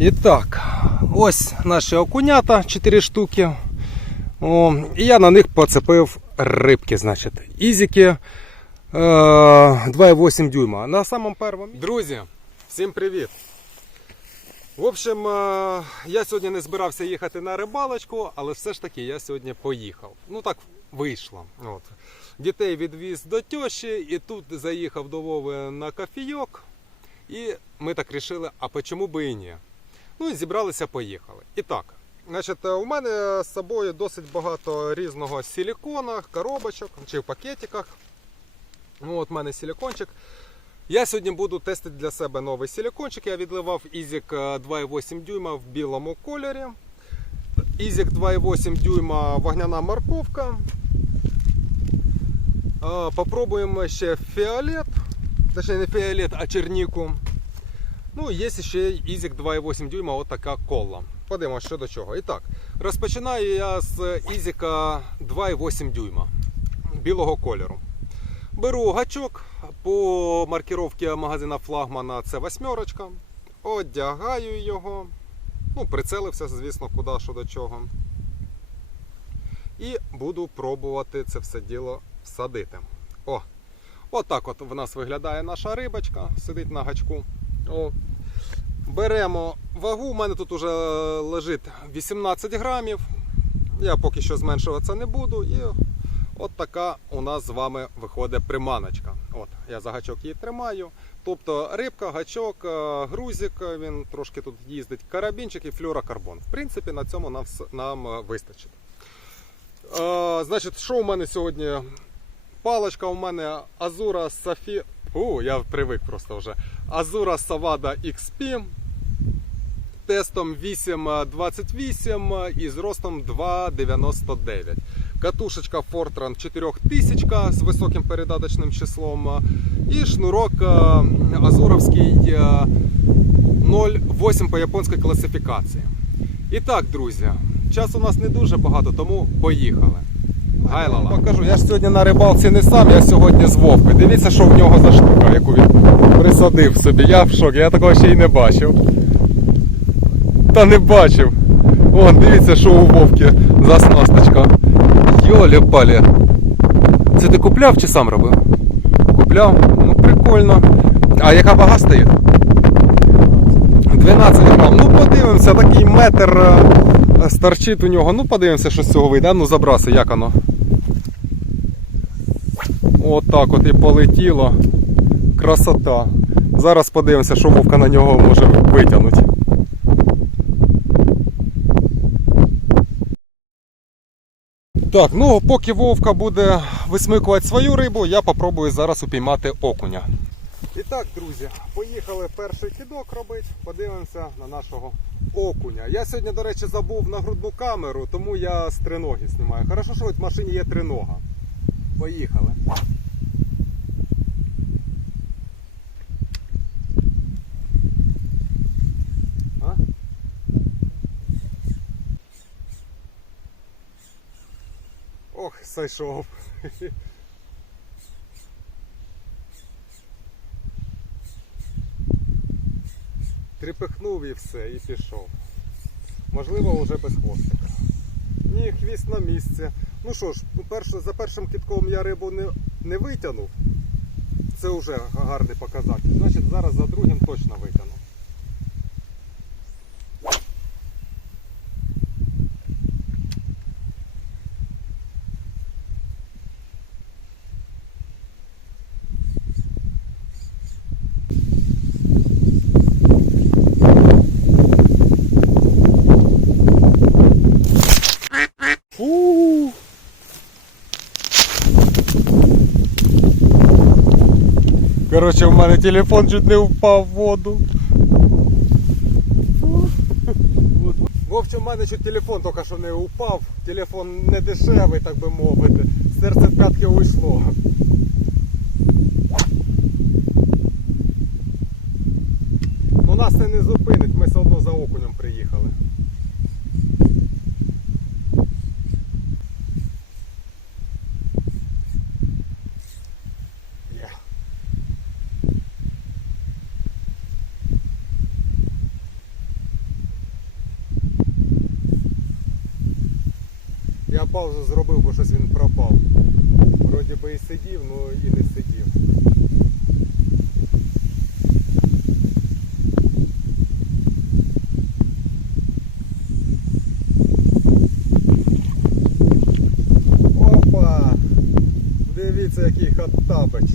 І так, ось наші окунята 4 штуки. О, і я на них поцепив рибки, значить. Ізики е, 2,8 дюйма. На самому першому. Друзі, всім привіт! В общем, е, я сьогодні не збирався їхати на рибалочку, але все ж таки я сьогодні поїхав. Ну так вийшло. От. Дітей відвіз до тьоші і тут заїхав до Вови на кофійок. І ми так рішили, а чому би і ні? Ну і зібралися, поїхали. І так, значить, у мене з собою досить багато різного силікона, коробочок чи в пакетиках. Ну, от в мене силікончик. Я сьогодні буду тестити для себе новий силікончик. Я відливав Ізік 2,8 дюйма в білому кольорі. Ізік 2,8 дюйма вогняна морковка. Попробуємо ще фіолет. Точніше не фіолет, а черніку. Ну, є ще Ізік 2,8 дюйма, от така кола. Подивимося, що до чого. І так, розпочинаю я з Ізіка 2,8 дюйма білого кольору. Беру гачок по маркировці магазина флагмана це восьмерочка. Одягаю його. Ну, прицелився, звісно, куди що до чого. І буду пробувати це все діло всадити. О! Отак от в нас виглядає наша рибочка, сидить на гачку. О. Беремо вагу, у мене тут вже лежить 18 грамів. Я поки що зменшуватися не буду. І от така у нас з вами виходить приманочка. От, Я за гачок її тримаю. Тобто рибка, гачок, е, грузик, він трошки тут їздить, карабінчик і флюрокарбон. В принципі, на цьому нам, нам е, вистачить. Е, значить, що у мене сьогодні? Паличка у мене Azura Safi. У, я привик просто вже. Azura Savada XP тестом 8,28 і зростом 2,99. Катушечка Fortran 4000 з високим передаточним числом. І шнурок е, Азуровський е, 0,8 по японській класифікації. І так, друзі, часу у нас не дуже багато, тому поїхали. Гайлала. Покажу, я ж сьогодні на рибалці не сам, я сьогодні з Вовкою. Дивіться, що в нього за штука, яку він присадив собі. Я в шокі, я такого ще й не бачив. Та не бачив. Вон, дивіться, що у Вовки за оснасточка. Йолі палі. Це ти купляв чи сам робив? Купляв? Ну прикольно. А яка вага стоїть? 12 грам. Ну подивимося, такий метр е, старчить у нього. Ну подивимося, що з цього вийде. Ну забраси, як воно. Отак от і полетіло. Красота. Зараз подивимося, що Вовка на нього може витягнути. Так, ну поки Вовка буде висмикувати свою рибу, я попробую зараз упіймати окуня. Так, друзі, поїхали перший кидок робити. Подивимося на нашого окуня. Я сьогодні, до речі, забув на грудну камеру, тому я з триноги знімаю. Хорошо, що в машині є тринога. Поїхали. А? Ох, зайшов. Тріпихнув і все, і пішов. Можливо, вже без хвостика. Ні, хвіст на місці. Ну що ж, перше, за першим китком я рибу не, не витягнув. Це вже гарний показатель. Значить, зараз за другим точно витягну. Коротше, в мене телефон чуть не впав в воду. В общем, в мене чуть телефон тільки що не упав. Телефон не дешевий, так би мовити. Серце в п'ятки уйшло. Ну нас це не зупинить, ми все одно за окунем приїхали. Є. Я паузу зробив, бо щось він пропав. Вроді би і сидів, але і не сидів. Опа! Дивіться, який хаттабич.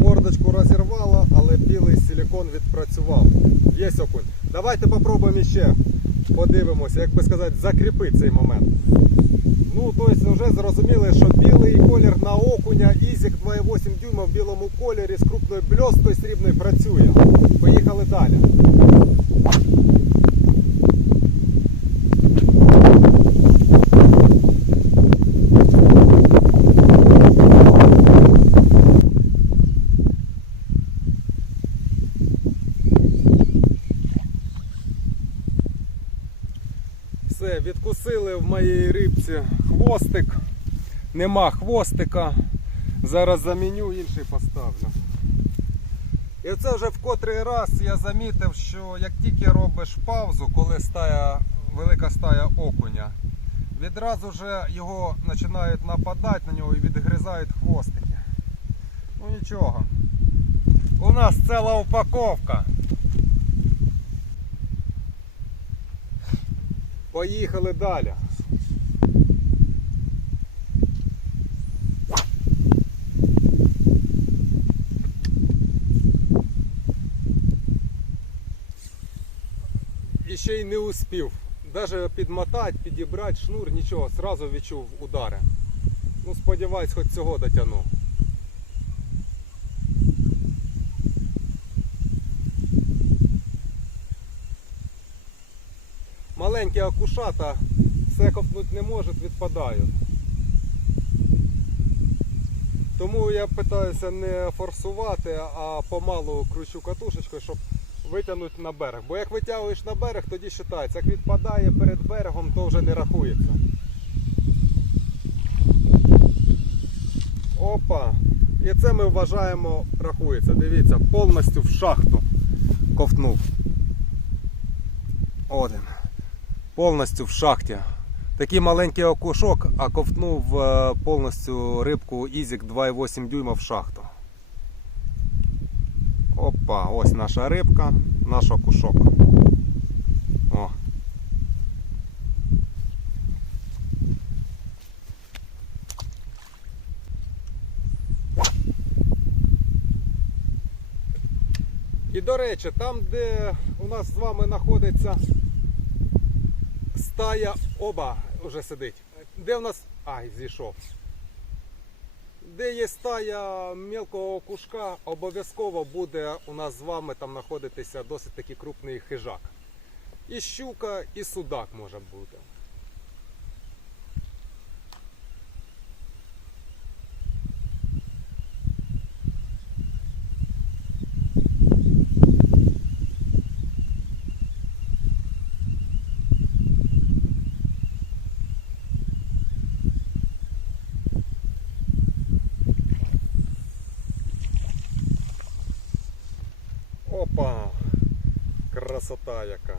Мордочку розірвало, але білий силікон відпрацював. Є окунь. Давайте попробуємо ще. Подивимося, як би сказати, закріпити цей момент. Ну, тобто вже зрозуміли, що білий колір на окуня, Ізік 2,8 дюйма в білому кольорі з крупною бльостою срібною працює. Поїхали далі. Все, відкусили в моїй хвостик. Нема хвостика. Зараз заміню, інший поставлю. І це вже в котрий раз я замітив, що як тільки робиш паузу, коли стая, велика стая окуня, відразу вже його починають нападати на нього і відгризають хвостики. Ну нічого. У нас ціла упаковка. Поїхали далі. І ще й не успів. Даже підмотати, підібрати шнур, нічого, сразу відчув удари. Ну, сподіваюсь, хоч цього дотягну. Маленькі акушата все ковтнути не можуть, відпадають. Тому я питаюся не форсувати, а помалу кручу катушечкою, щоб витягнути на берег. Бо як витягуєш на берег, тоді вважається. Як відпадає перед берегом, то вже не рахується. Опа! І це ми вважаємо рахується. Дивіться, повністю в шахту ковтнув. Один. Повністю в шахті. Такий маленький окушок, а ковтнув е, повністю рибку Ізік 2,8 дюйма в шахту. Опа, ось наша рибка, наш окушок. О. І до речі, там, де у нас з вами знаходиться стая оба вже сидить. Де у нас. Ай, зійшов. Де є стая мілкого кушка, обов'язково буде у нас з вами там знаходитися досить таки крупний хижак. І щука, і судак може бути. Опа! Красота яка.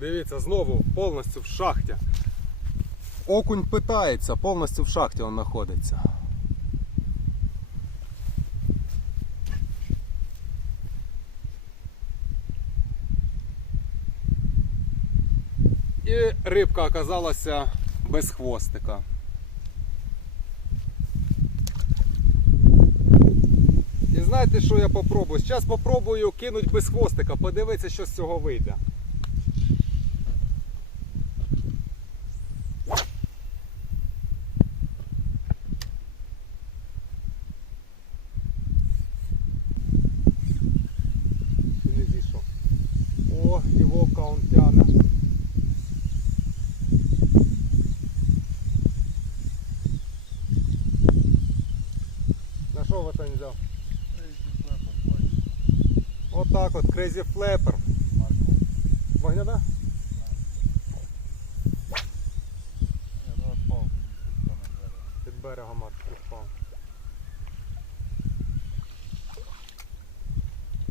Дивіться, знову повністю в шахті. Окунь питається, повністю в шахті він знаходиться. І рибка оказалася без хвостика. І знаєте, що я попробую? Зараз попробую кинути без хвостика, подивитися, що з цього вийде. Чи не зійшов? О, і вовка он тяне. На що Ватань взяв? Отак от, Crazy Flapper. Вогняна? Під берегом от впав.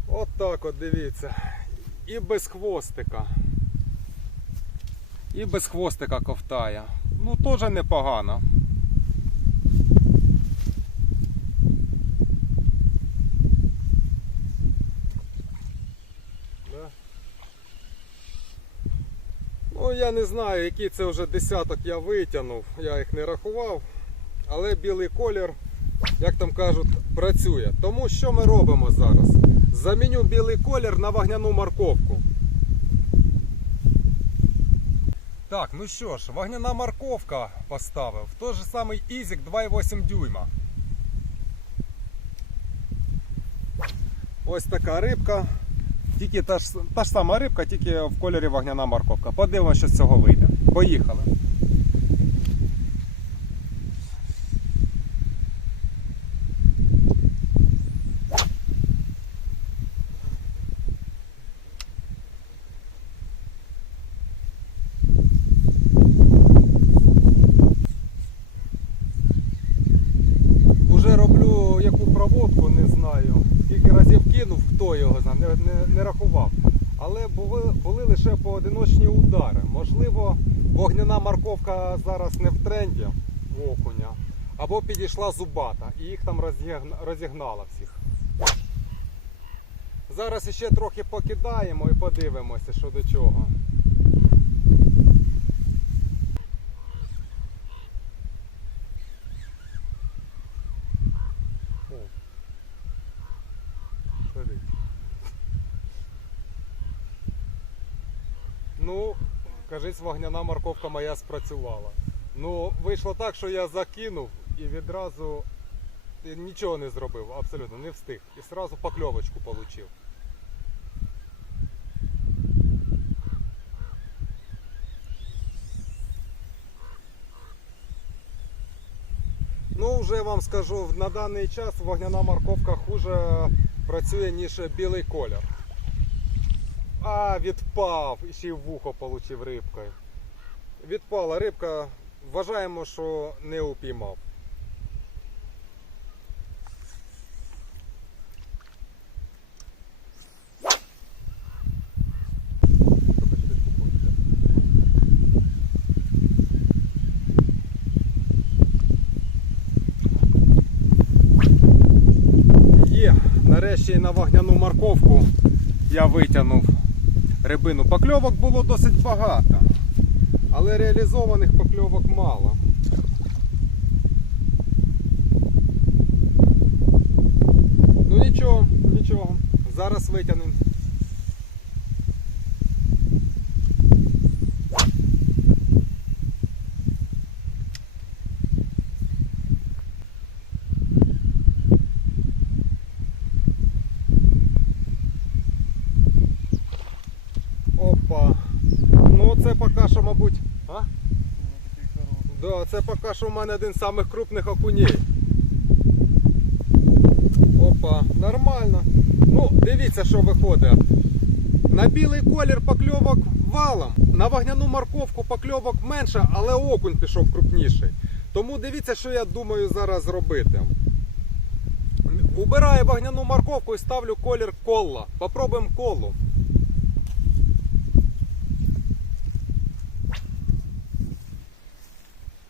От так от дивіться. І без хвостика. І без хвостика ковтає. Ну, теж непогано. Я не знаю, який це вже десяток я витягнув, я їх не рахував. Але білий колір, як там кажуть, працює. Тому що ми робимо зараз? Заміню білий колір на вогняну морковку. Так, ну що ж, вогняна морковка поставив. Той же самий Ізік 2,8 дюйма. Ось така рибка. Тільки та ж, та ж сама рибка, тільки в кольорі вогняна морковка. Подивимося, що з цього вийде. Поїхали. Уже роблю яку проводку, не знаю. Скільки разів кинув, хто його знає, не, не, не рахував. Але були, були лише поодиночні удари. Можливо, вогняна морковка зараз не в тренді в окуня, або підійшла зубата і їх там розігнала всіх. Зараз ще трохи покидаємо і подивимося, що до чого. О. Сидить. Ну, кажись, вогняна морковка моя спрацювала. Ну, вийшло так, що я закинув і відразу нічого не зробив, абсолютно не встиг. І одразу покльовочку отримав. Ну, вже вам скажу, на даний час вогняна морковка хуже працює, ніж білий колір. А, відпав, і ще й вухо отримав рибкою. Відпала рибка, вважаємо, що не упіймав. Нарешті на вогняну морковку я витягнув рибину. Покльовок було досить багато, але реалізованих покльовок мало. Ну нічого, нічого. Зараз витягнемо. Опа. Ну це поки що, мабуть. А? Да, це поки що в мене один з самих крупних окуней. Опа, нормально. Ну, дивіться, що виходить. На білий колір покльовок валом, на вогняну морковку покльовок менше, але окунь пішов крупніший. Тому дивіться, що я думаю зараз зробити. Убираю вогняну морковку і ставлю колір колла. Попробуємо колу.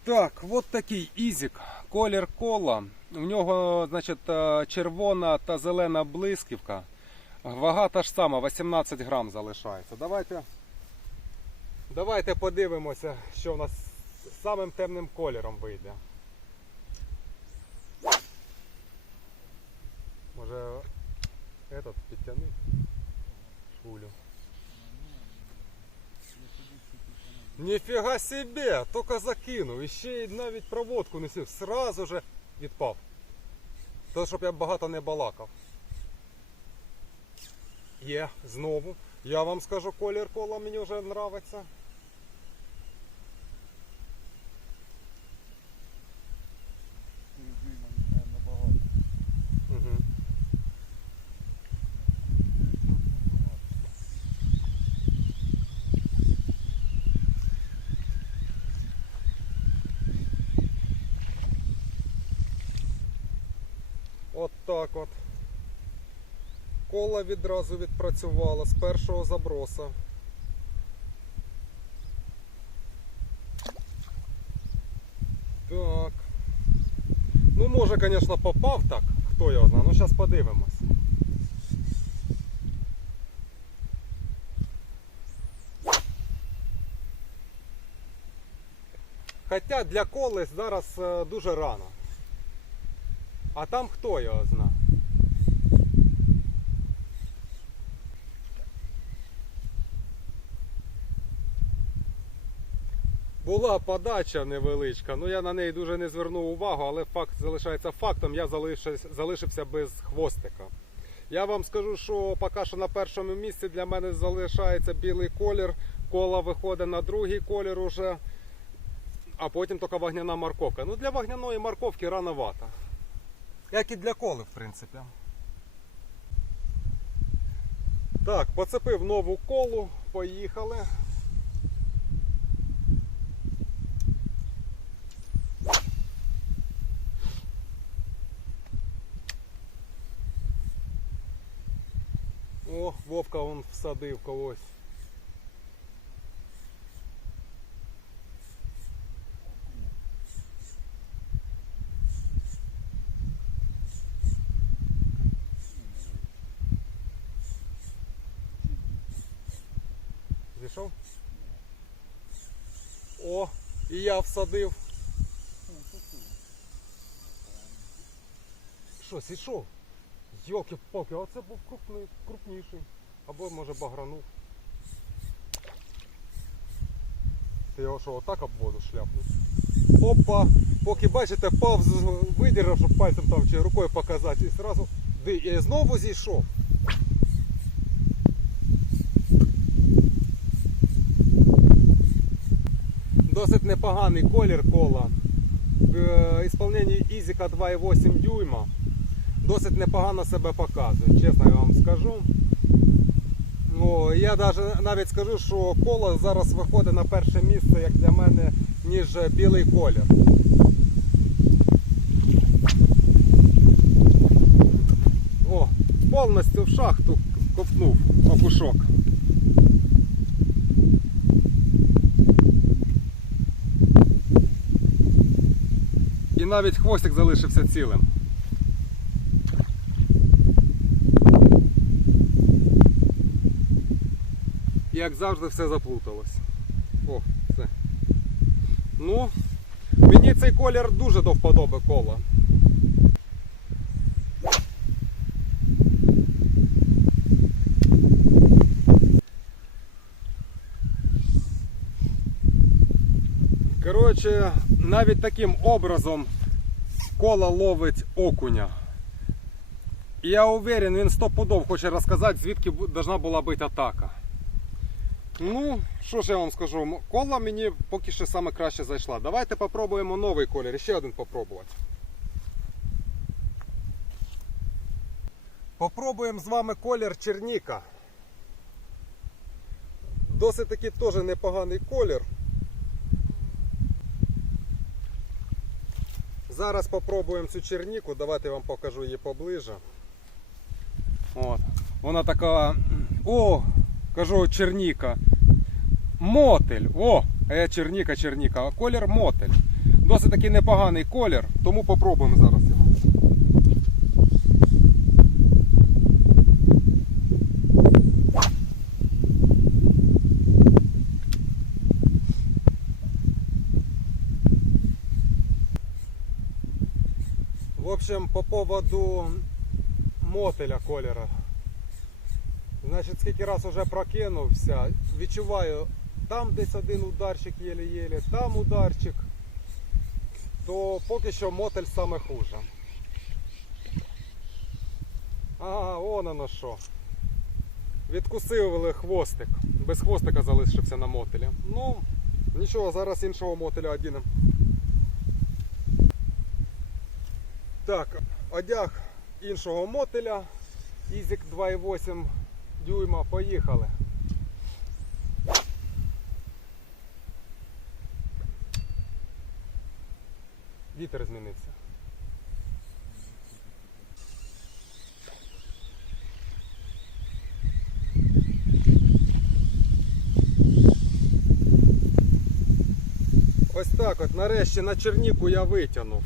Так, от такий ізік, колір кола. У нього, значить, е, червона та зелена блисківка. Вага та ж сама, 18 грам залишається. Давайте, давайте подивимося, що в нас з самим темним кольором вийде. Може, этот підтягни шулю. Ніфіга себе, тільки закинув, і ще й навіть проводку не сів, сразу же відпав. То, щоб я багато не балакав. Є, знову. Я вам скажу, колір кола мені вже нравиться. Так от. Кола відразу відпрацювала з першого заброса. Так. Ну, може, звісно, попав так, хто його знає, ну зараз подивимось. Хоча для колес зараз е, дуже рано. А там хто його знає? Була подача невеличка, ну я на неї дуже не звернув увагу, але факт залишається фактом. Я залишився, без хвостика. Я вам скажу, що поки що на першому місці для мене залишається білий колір. Кола виходить на другий колір уже, а потім тільки вогняна морковка. Ну для вогняної морковки рановато. Як і для коли, в принципі. Так, поцепив нову колу, поїхали. О, Всадив когось. Зійшов? О, і я всадив. Що, зійшов? Йолки-палки, а це був крупний, крупніший. Або може багранув. Ти його що, отак об воду шляпнув? Опа! Поки бачите, павз видірав, щоб пальцем там чи рукою показати. І зразу і знову зійшов. Досить непоганий колір кола. В е, ісполненні Ізіка 2,8 дюйма досить непогано себе показує, чесно я вам скажу. Ну, я навіть скажу, що коло зараз виходить на перше місце, як для мене, ніж білий колір. О, повністю в шахту ковтнув окушок. І навіть хвостик залишився цілим. Як завжди, все заплуталось. О, все. Ну, мені цей колір дуже до вподоби кола. Коротше, навіть таким образом кола ловить окуня. Я уверен, він стопудов хоче розказати, звідки должна була бути атака. Ну, що ж я вам скажу, кола мені поки що саме краще зайшла. Давайте попробуємо новий колір, ще один попробувати. Попробуємо з вами колір черніка. Досить таки теж непоганий колір. Зараз попробуємо цю черніку, давайте вам покажу її поближе. От. Вона така. О, кажу черніка. Мотель. О, я черніка, черніка. А колір мотель. Досить таки непоганий колір, тому попробуємо зараз його. В общем, по поводу мотеля колера. Значить, скільки раз уже прокинувся, відчуваю, там десь один ударчик єле-єле, там ударчик, то поки що мотель саме хуже. Ага, он оно що. Відкусили хвостик. Без хвостика залишився на мотелі. Ну, нічого, зараз іншого мотеля одінемо. Так, одяг іншого мотеля. Ізік 2,8 дюйма. Поїхали. Вітер змінився. Ось так от, нарешті на черніку я витягнув.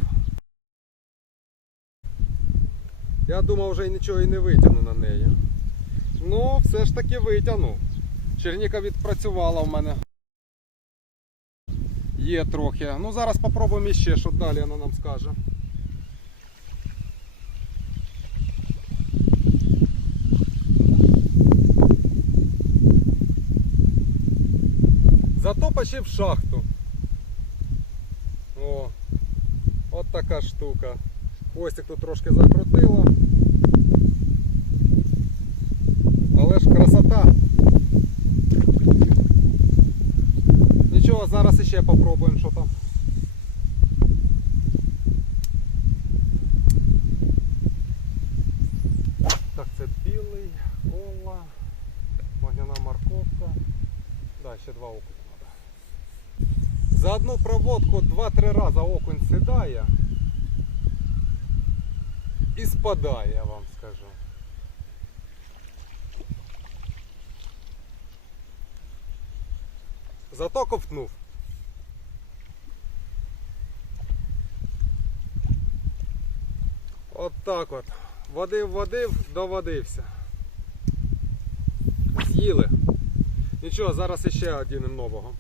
Я думав, вже нічого і не витягну на неї. Ну, все ж таки витягнув. Черніка відпрацювала в мене. Є трохи. Ну зараз попробуємо іще, що далі вона нам скаже. Зато почив шахту. О, от така штука. Хвостик тут трошки закрутило. Але ж красота. Нічого, зараз іще попробуємо, що там. Так, це білий, кола, вогняна морковка. Да, ще два окуня треба. За одну проводку 2-3 рази окунь сідає і спадає, я вам скажу. Зато ковтнув. От так от. Водив, водив, доводився. З'їли. Нічого, зараз ще один нового.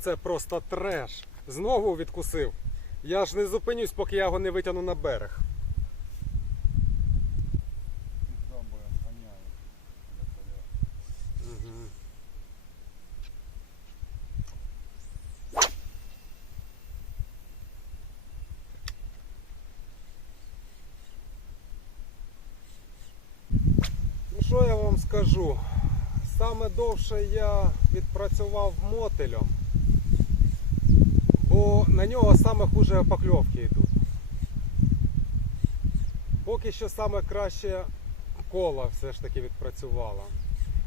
Це просто треш. Знову відкусив. Я ж не зупинюсь, поки я його не витягну на берег. Ну що я вам скажу? Саме довше я відпрацював мотелем, бо на нього саме хуже покльовки йдуть. Поки що саме краще кола все ж таки відпрацювала.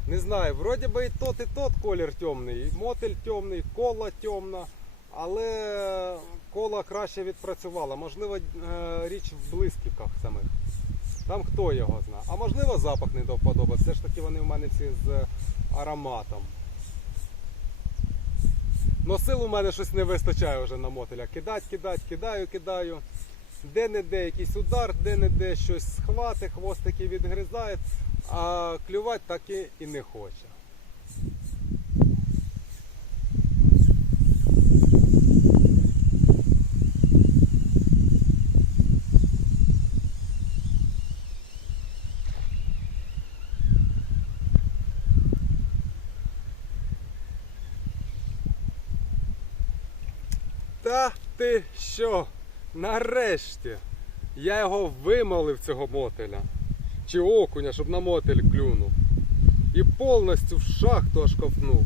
Не знаю, вроді би і тот, і тот колір темний, і мотель темний, кола темна, але кола краще відпрацювала. Можливо, е, річ в блисківках самих. Там хто його знає. А можливо запах не до. Все ж таки вони в мене ці з ароматом. Но сил у мене щось не вистачає вже на мотиля. Кидать, кидать, кидаю, кидаю. Де-не-де якийсь удар, де-не-де щось схвати, хвостики відгризає, а клювати так і не хоче. Та ти що? Нарешті я його вимолив цього мотеля. Чи окуня, щоб на мотель клюнув. І повністю в шахту аж ковтнув.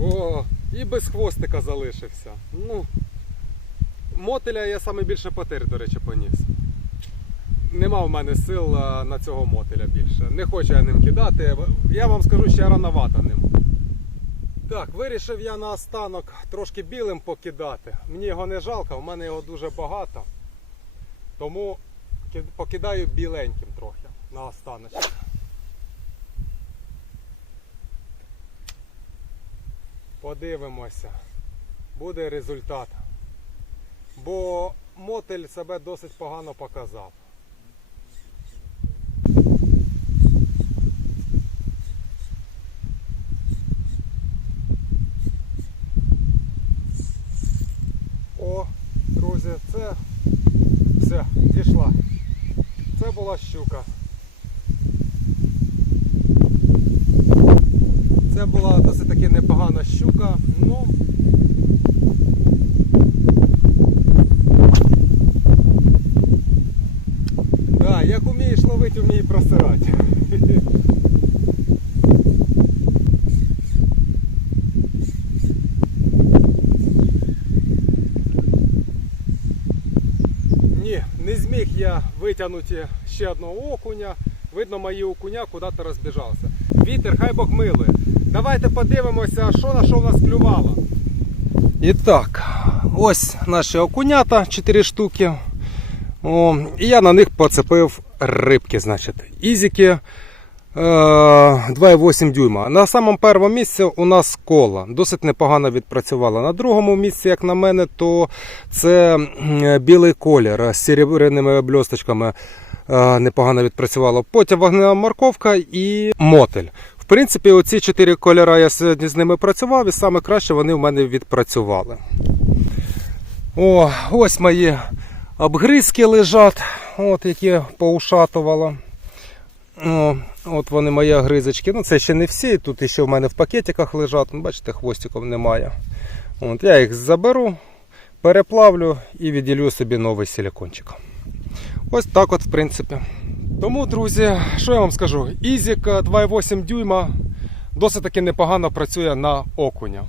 О, і без хвостика залишився. Ну, мотеля я саме більше потер, до речі, поніс. Нема в мене сил на цього мотеля більше. Не хочу я ним кидати. Я вам скажу, ще рановато ним. Так, вирішив я на останок трошки білим покидати. Мені його не жалко, в мене його дуже багато. Тому покидаю біленьким трохи на останок. Подивимося, буде результат. Бо мотель себе досить погано показав. О, друзі, це все, пішла. Це була щука. Це була досить таки непогана щука. Ну. Да, як умієш ловити, вмій просирати. Ні, не я ще одного окуня. Видно, мої окуня куди-то розбіжався. Вітер, хай Бог милує. Давайте подивимося, що на що в нас клювало. І так, ось наші окунята 4 штуки. О, і я на них поцепив рибки, значить. Ізіки 2,8 дюйма. На самому першому місці у нас кола. Досить непогано відпрацювала. На другому місці, як на мене, то це білий колір з серебряними бльосточками. е, Непогано відпрацювало. Потім вогнева морковка і мотель. В принципі, оці чотири кольори я сьогодні з ними працював, і саме краще вони в мене відпрацювали. О, ось мої обгризки лежать, от які поушатувало. От вони мої огризочки. Ну, це ще не всі. Тут ще в мене в пакетиках лежать. Ну, Бачите, хвостиків немає. От, я їх заберу, переплавлю і відділю собі новий силикончик. Ось так от, в принципі. Тому, друзі, що я вам скажу? Ізік 2,8 дюйма досить таки непогано працює на окуня.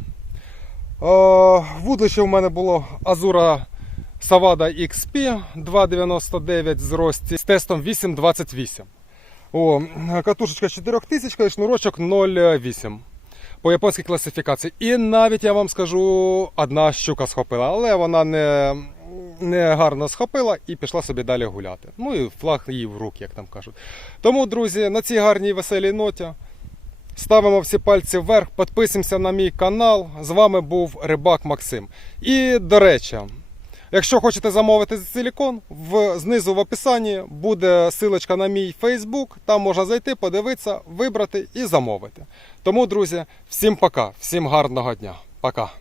Е, Вудлище у мене було Азура Savada XP 2,99 зрості з тестом 8,28. О, катушечка 4000 і шнурочок 0,8 по японській класифікації. І навіть я вам скажу, одна щука схопила, але вона не, не гарно схопила і пішла собі далі гуляти. Ну і флаг їй в руки, як там кажуть. Тому, друзі, на цій гарній веселій ноті. Ставимо всі пальці вверх, підписуємося на мій канал. З вами був Рибак Максим. І до речі, якщо хочете замовити силікон, в, знизу в описанні буде силочка на мій Facebook. Там можна зайти, подивитися, вибрати і замовити. Тому, друзі, всім пока, всім гарного дня. Пока.